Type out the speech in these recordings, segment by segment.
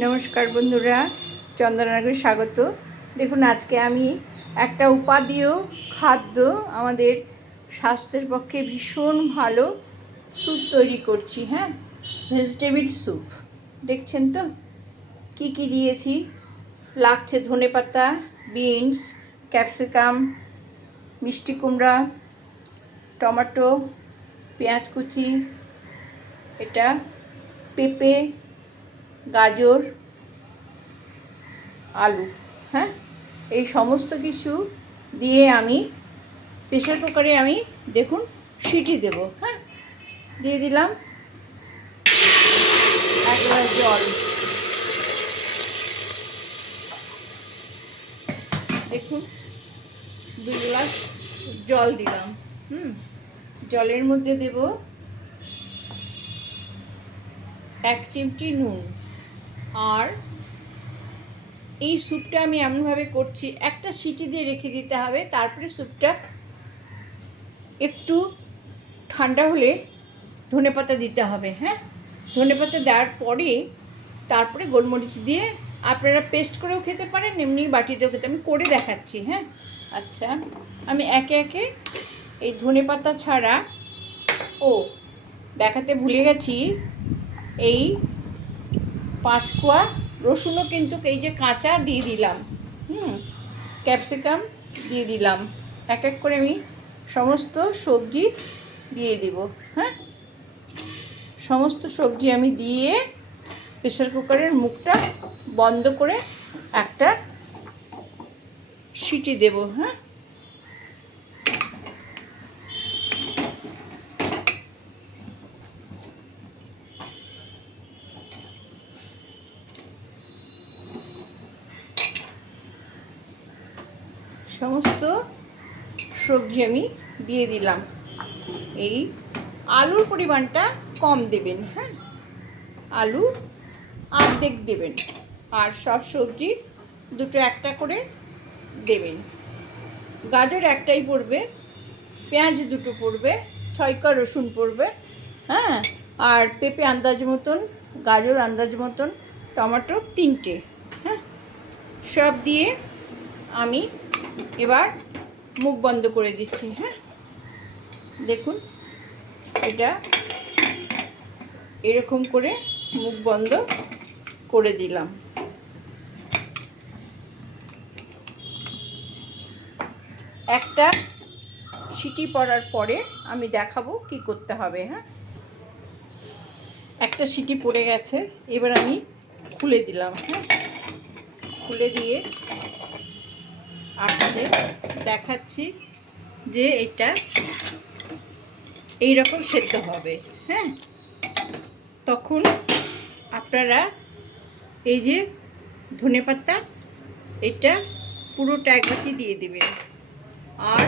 নমস্কার বন্ধুরা, চন্দনানগরে স্বাগত। দেখুন, আজকে আমি একটা উপাদেয় খাদ্য আমাদের স্বাস্থ্যের পক্ষে ভীষণ ভালো স্যুপ তৈরি করছি হ্যাঁ? Vegetable soup. দেখছেন তো? কি কি দিয়েছি? লাগছে ধনেপাতা বিনস, ক্যাপসিকাম, মিষ্টি কুমড়া, টমেটো, পেঁয়াজ কুচি, এটা পেঁপে গাজর, আলু হ্যাঁ? এই সমস্ত কিছু দিয়ে আমি প্রেশার কুকারে আমি দেখুন সিটি দেব হ্যাঁ? দিয়ে দিলাম এক গ্লাস জল। দেখুন দু গ্লাস জল দিলাম, হুম? জলের মধ্যে দেব এক চিমটি নুন। আর এই স্যুপটা আমি এমনভাবে করছি, একটা সিটি দিয়ে রেখে দিতে হবে, তারপরে স্যুপটা একটু ঠান্ডা হলে ধনেপাতা দিতে হবে হ্যাঁ? ধনেপাতা দেওয়ার পরে তারপরে গোলমরিচ দিয়ে আপনারা পেস্ট করেও খেতে পারেন, এমনি বাটিতেও খেতে, আমি করে দেখাচ্ছি হ্যাঁ? আচ্ছা আমি একে একে এই ধনেপাতা ছাড়া, ও, দেখাতে ভুলে গেছি, এই পাঁচ কোয়া রসুনও কিন্তু এই যে কাঁচা দিয়ে দিলাম, হুম, ক্যাপসিকাম দিয়ে দিলাম। এক এক করে আমি সমস্ত সবজি দিয়ে দিব হ্যাঁ? সমস্ত সবজি আমি দিয়ে প্রেশার কুকারের মুখটা বন্ধ করে একটা সিটি দেব হ্যাঁ সমস্ত সবজি আমি দিয়ে দিলাম। এই আলুর পরিমাণটা কম দেবেন হ্যাঁ? আলু অর্ধেক দেবেন আর সব সবজি দুটো একটা করে দেবেন। গাজর একটাই পড়বে, পেঁয়াজ দুটো পড়বে, ছয়কা রসুন পড়বে হ্যাঁ? আর পেঁপে আন্দাজ মতন, গাজর আন্দাজ মতন, টমেটো তিনটে হ্যাঁ? সব দিয়ে আমি এবার মুখ বন্ধ করে দিচ্ছি হ্যাঁ? দেখুন, এটা এরকম করে মুখ বন্ধ করে দিলাম। একটা সিটি পড়ার পরে আমি দেখাবো কি করতে হবে হ্যাঁ? একটা সিটি পড়ে গেছে, এবার আমি খুলে দিলাম হ্যাঁ? খুলে দিয়ে আপনাদের দেখাচ্ছি যে এটা এই রকম সেদ্ধ হবে হ্যাঁ? তখন আপনারা এই যে ধনেপাতা এটা পুরোটা এক বাটি দিয়ে দেবেন। আর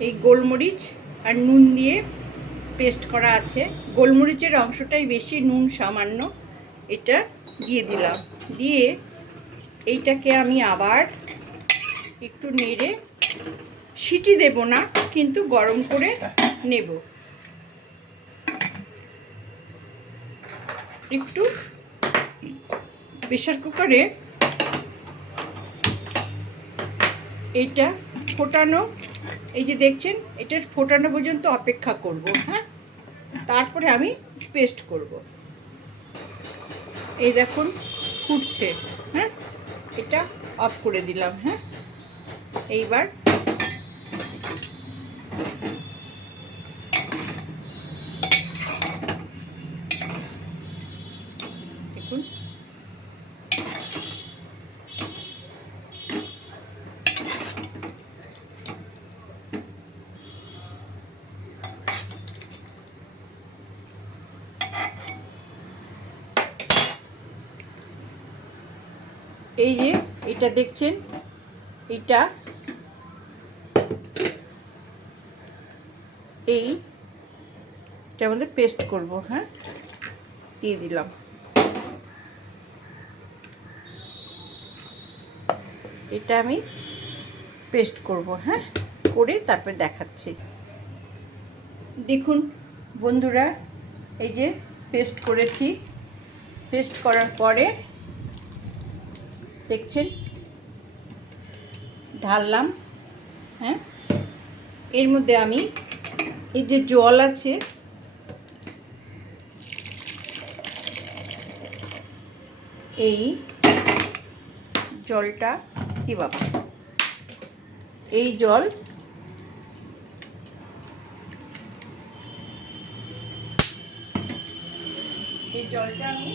এই গোলমরিচ আর নুন দিয়ে পেস্ট করা আছে। গোলমরিচের অংশটাই বেশি, নুন সামান্য, এটা দিয়ে দিলাম। দিয়ে এইটাকে আমি আবার একটু নেড়ে সিটি দেব না, কিন্তু গরম করে নেব। একটু প্রেশার কুকারে এইটা ফোটানো, এই যে দেখছেন, এটার ফোটানো পর্যন্ত অপেক্ষা করব হ্যাঁ? তারপরে আমি পেস্ট করব। এই দেখুন ফুটছে হ্যাঁ? এটা অফ করে দিলাম হ্যাঁ? এইবার দেখুন এই যে, এটা দেখছেন? এটা এই, এটার মধ্যে পেস্ট করব হ্যাঁ? দিয়ে দিলাম। এটা আমি পেস্ট করব হ্যাঁ? করে তারপরে দেখাচ্ছি। দেখুন, বন্ধুরা, এই যে পেস্ট করেছি। পেস্ট করার পরে দেখছেন? ঢাললাম হ্যাঁ? এর মধ্যে আমি এই যে জল আছে, এই জলটা কি বাবা? এই জল এই জলটা আমি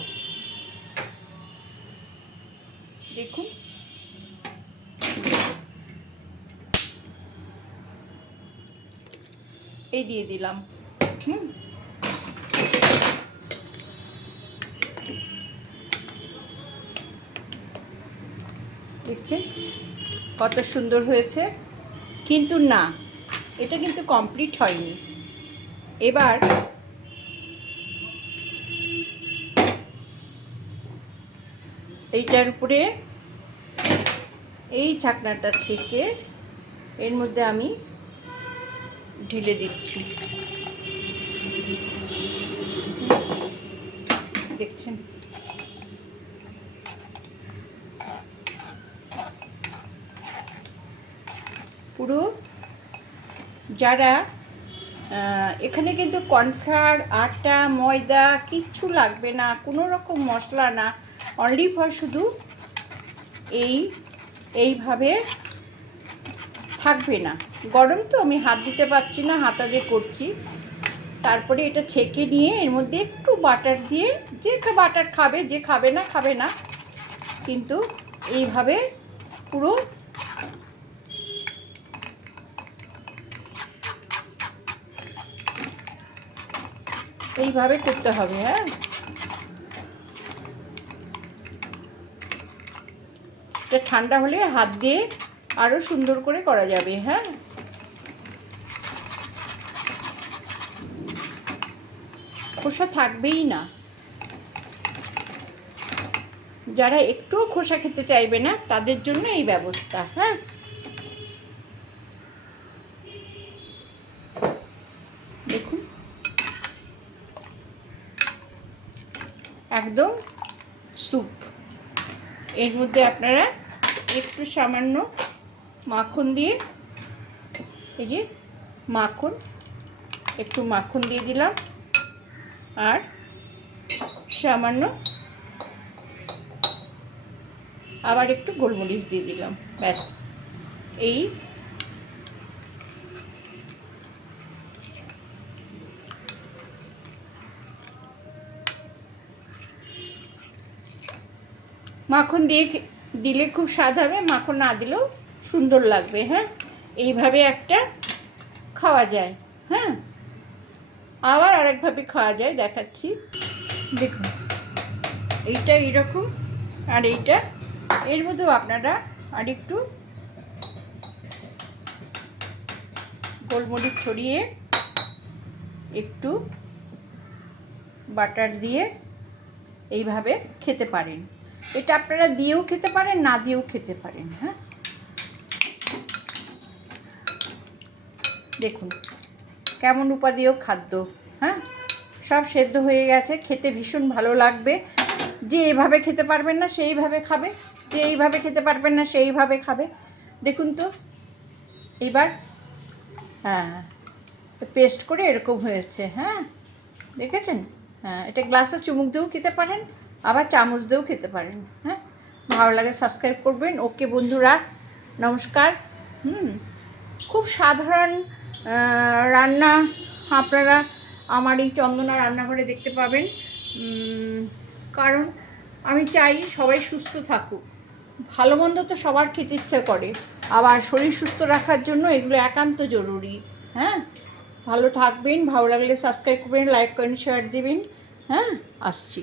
দেখুন। এই দিয়ে দিলাম। হুম। দেখছেন? কত সুন্দর হয়েছে। কিন্তু না, এটা কিন্তু কমপ্লিট হয়নি। এবার এইটার উপরে এই ছাকনাটা ছেঁকে এর মধ্যে আমি ঢেলে দিচ্ছি। দেখছেন? পুরো যারা এখানে কিন্তু কর্নফ্লাওয়ার, আটা, ময়দা, কিচ্ছু লাগবে না, কোনো রকম মশলা না। অনলি ফর শুধু এই, এইভাবে থাকবে না। গরম তো, আমি হাত দিতে পারছি না, হাতা দিয়ে করছি। তারপরে এটা ছেঁকে নিয়ে এর মধ্যে একটু বাটার দিয়ে, যে বাটার খাবে, যে খাবে না খাবে না। কিন্তু এইভাবে পুরো এইভাবে করতে হবে হ্যাঁ? এটা ঠান্ডা হলে হাত দিয়ে আরও সুন্দর করে করা যাবে হ্যাঁ? খোসা থাকবেই না। যারা একটুও খোসা খেতে চাইবে না, তাদের জন্য এই ব্যবস্থা হ্যাঁ? দেখুন। একদম স্যুপ এর মধ্যে আপনারা একটু সামান্য মাখন দিয়ে, এই যে মাখন, একটু মাখন দিয়ে দিলাম। আর সামান্য আবার একটু গোলমরিচ দিয়ে দিলাম, ব্যাস। এই মাখন দিয়ে দিলে খুব স্বাদ হবে, মাখন না দিলেও সুন্দর লাগবে হ্যাঁ? এইভাবে একটা খাওয়া যায় হ্যাঁ? আবার আরেকভাবে খাওয়া যায়, দেখাচ্ছি। দেখুন, এইটা এইরকম আর এইটা, এর মধ্যেও আপনারা আর একটু গোলমরিচ ছড়িয়ে একটু বাটার দিয়ে এইভাবে খেতে পারেন। এটা আপনারা দিয়েও খেতে পারেন, না দিয়েও খেতে পারেন হ্যাঁ? দেখুন, কেমন উপাদেয় খাদ্য হ্যাঁ? সব সেদ্ধ হয়ে গেছে, খেতে ভীষণ ভালো লাগবে। যে এইভাবে খেতে পারবেন না, সেইভাবে খাবে। যে এইভাবে খেতে পারবেন না, সেইভাবে খাবে। দেখুন তো, এবার হ্যাঁ পেস্ট করে এরকম হয়েছে হ্যাঁ? দেখেছেন? হ্যাঁ এটা গ্লাসে চুমুক দিয়েও খেতে পারেন। আবার চামচ দিয়েও খেতে পারেন হ্যাঁ? ভালো লাগে সাবস্ক্রাইব করবেন। ওকে বন্ধুরা, নমস্কার। হুম, খুব সাধারণ রান্না আপনারা আমার এই চন্দনা রান্নাঘরে দেখতে পাবেন। কারণ আমি চাই সবাই সুস্থ থাকুক। ভালো মন্দ তো সবার খেতে ইচ্ছা করে। আবার শরীর সুস্থ রাখার জন্য এগুলো একান্ত জরুরি হ্যাঁ? ভালো থাকবেন, ভালো লাগলে সাবস্ক্রাইব করবেন লাইক করেন শেয়ার দেবেন হ্যাঁ? আসছি।